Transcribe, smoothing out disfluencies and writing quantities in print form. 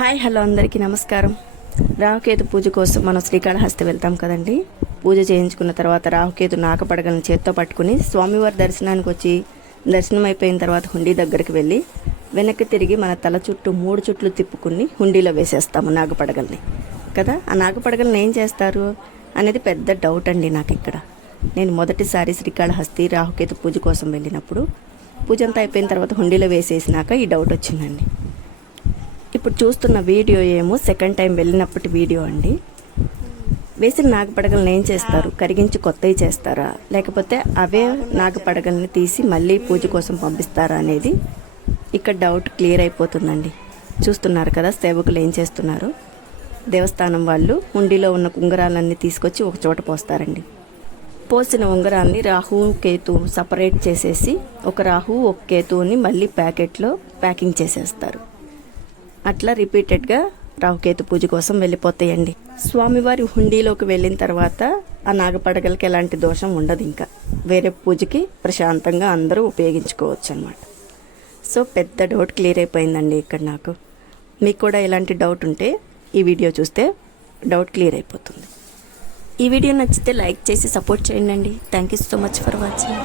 Hi hello అందరికీ నమస్కారం. రాహుకేతు పూజ కోసం మనం శ్రీకాళహస్తి వెళ్తాం కదండి. పూజ చేయించుకున్న తర్వాత రాహుకేతు నాగపడగలను చేత్తో పట్టుకుని స్వామివారి దర్శనానికి వచ్చి దర్శనం అయిపోయిన తర్వాత హుండీ దగ్గరికి వెళ్ళి వెనక్కి తిరిగి మన తల చుట్టూ 3 చుట్లు తిప్పుకుని హుండీలో వేసేస్తాము నాగపడగల్ని కదా. ఆ నాగపడగలను ఏం చేస్తారు అనేది పెద్ద డౌట్ అండి నాకు. ఇక్కడ నేను మొదటిసారి శ్రీకాళహస్తి రాహుకేతు పూజ కోసం వెళ్ళినప్పుడు పూజ అంతా అయిపోయిన తర్వాత హుండీలో వేసేసినాక ఈ డౌట్ వచ్చిందండి. ఇప్పుడు చూస్తున్న వీడియో ఏమో సెకండ్ టైం వెళ్ళినప్పటి వీడియో అండి. వేసిన నాగపడగలను ఏం చేస్తారు, కరిగించి కొత్తవి చేస్తారా లేకపోతే అవే నాగపడగల్ని తీసి మళ్ళీ పూజ కోసం పంపిస్తారా అనేది ఇక్కడ డౌట్ క్లియర్ అయిపోతుందండి. చూస్తున్నారు కదా సేవకులు ఏం చేస్తున్నారు. దేవస్థానం వాళ్ళు హుండీలో ఉన్న ఉంగరాలన్నీ తీసుకొచ్చి ఒక చోట పోస్తారండి. పోసిన ఉంగరాన్ని రాహు కేతు సపరేట్ చేసేసి ఒక రాహు ఒక కేతుని మళ్ళీ ప్యాకెట్లో ప్యాకింగ్ చేసేస్తారు. అట్లా రిపీటెడ్గా రాహుకేతు పూజ కోసం వెళ్ళిపోతాయండి. స్వామివారి హుండీలోకి వెళ్ళిన తర్వాత ఆ నాగపడగలకి ఎలాంటి దోషం ఉండదు. ఇంకా వేరే పూజకి ప్రశాంతంగా అందరూ ఉపయోగించుకోవచ్చు అనమాట. సో పెద్ద డౌట్ క్లియర్ అయిపోయిందండి ఇక్కడ నాకు. మీకు కూడా ఎలాంటి డౌట్ ఉంటే ఈ వీడియో చూస్తే డౌట్ క్లియర్ అయిపోతుంది. ఈ వీడియో నచ్చితే లైక్ చేసి సపోర్ట్ చేయండి. Thank you so much for watching.